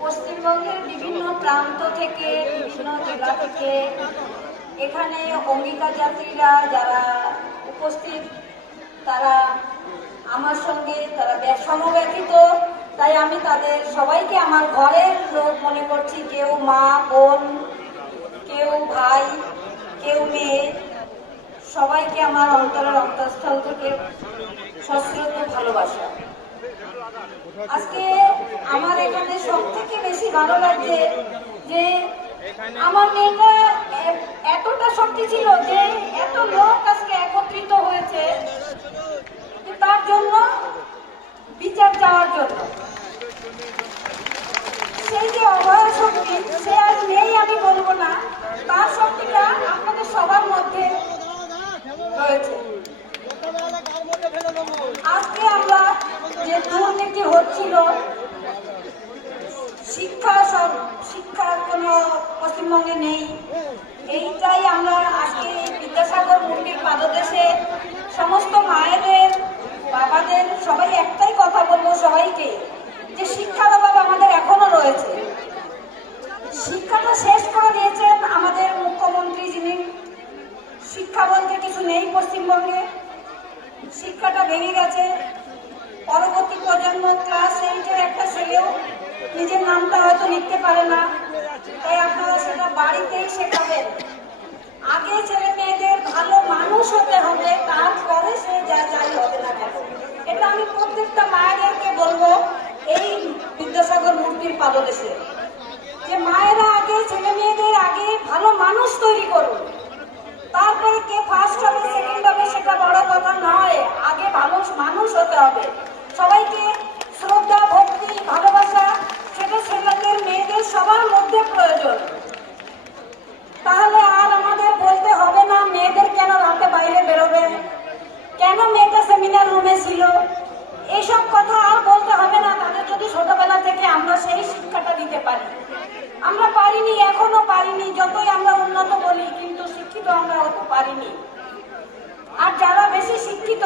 পশ্চিমবঙ্গের বিভিন্ন প্রান্ত থেকে, বিভিন্ন জেলা থেকে এখানে অঙ্গিকা যাত্রীরা যারা উপস্থিত, তারা আমার সঙ্গে তারা সমব্যথিত। তাই আমি তাদের সবাইকে আমার ঘরের লোক মনে করছি। কেউ মা, বোন, কেউ ভাই, কেউ মেয়ে, সবাইকে আমার অন্তরের অন্তঃস্থল থেকে সশ্রদ্ধ ভালোবাসা। আজকে আমার এখানে সব থেকে বেশি ভালো লাগছে যে আমার মেয়েটা এতটা শক্তি ছিল যে এত লোক আজকে একত্রিত হয়েছে তার জন্য বিচার চাওয়ার জন্য। সেই যে অভয় শক্তি, সে আর নেই আমি বলবো না, তার শক্তিটা আপনাদের সবার মধ্যে রয়েছে। আজকে আমরা যে দুর্নীতি হচ্ছিল, শিক্ষার কোনো পশ্চিমবঙ্গে নেই, এইটাই আমরা আজকে বিদ্যাসাগর মূর্তির পাদদেশে সমস্ত মায়েদের, বাবাদের সবাই একটাই কথা বলবো সবাইকে, যে শিক্ষার অভাব আমাদের এখনো রয়েছে। শিক্ষাটা শেষ করে দিয়েছেন আমাদের মুখ্যমন্ত্রী, যিনি শিক্ষা বলতে কিছু নেই পশ্চিমবঙ্গে। শিক্ষাটা ভেঙে গেছে। পরবর্তী প্রজন্ম ক্লাস 8-এর একটা ছেলেও নিজের নামটা হয়তো লিখতে পারে না। তাই আপনারা সেটা বাড়িতেই শেখাবেন। আগে ছেলে মেয়েদের ভালো মানুষ হতে হবে, তারপরে সে যাই হবে না কেন। এটা আমি প্রত্যেকটা মায়েদেরকে বলবো এই বিদ্যাসাগর মূর্তির পাদদেশে, যে মায়েরা আগে ছেলে মেয়েদের আগে ভালো মানুষ তৈরি করুন। তারপরে কে ফার্স্ট হবে, সেকেন্ড হবে, সেটা বড় কথা নয়। আগে ভালো মানুষ হতে হবে। সবাইকে শ্রদ্ধা, ভক্তি, ভালোবাসা সেটা ছেলেদের মেয়েদের সবার মধ্যে প্রয়োজন। তাহলে আর আমাদের বলতে হবে না মেয়েদের কেন রাতে বাইরে বেরোবে, কেন মেয়েটা সেমিনার রুমে ছিল, এইসব কথা আর বলতে হবে না। তাদের যদি ছোটবেলা থেকে আমরা সেই শিক্ষাটা দিতে পারি। আমরা পারিনি, এখনো পারিনি, যতই আমরা উন্নত বলি, কিন্তু শিক্ষিত আমরা অত পারিনি। আর যারা বেশি শিক্ষিত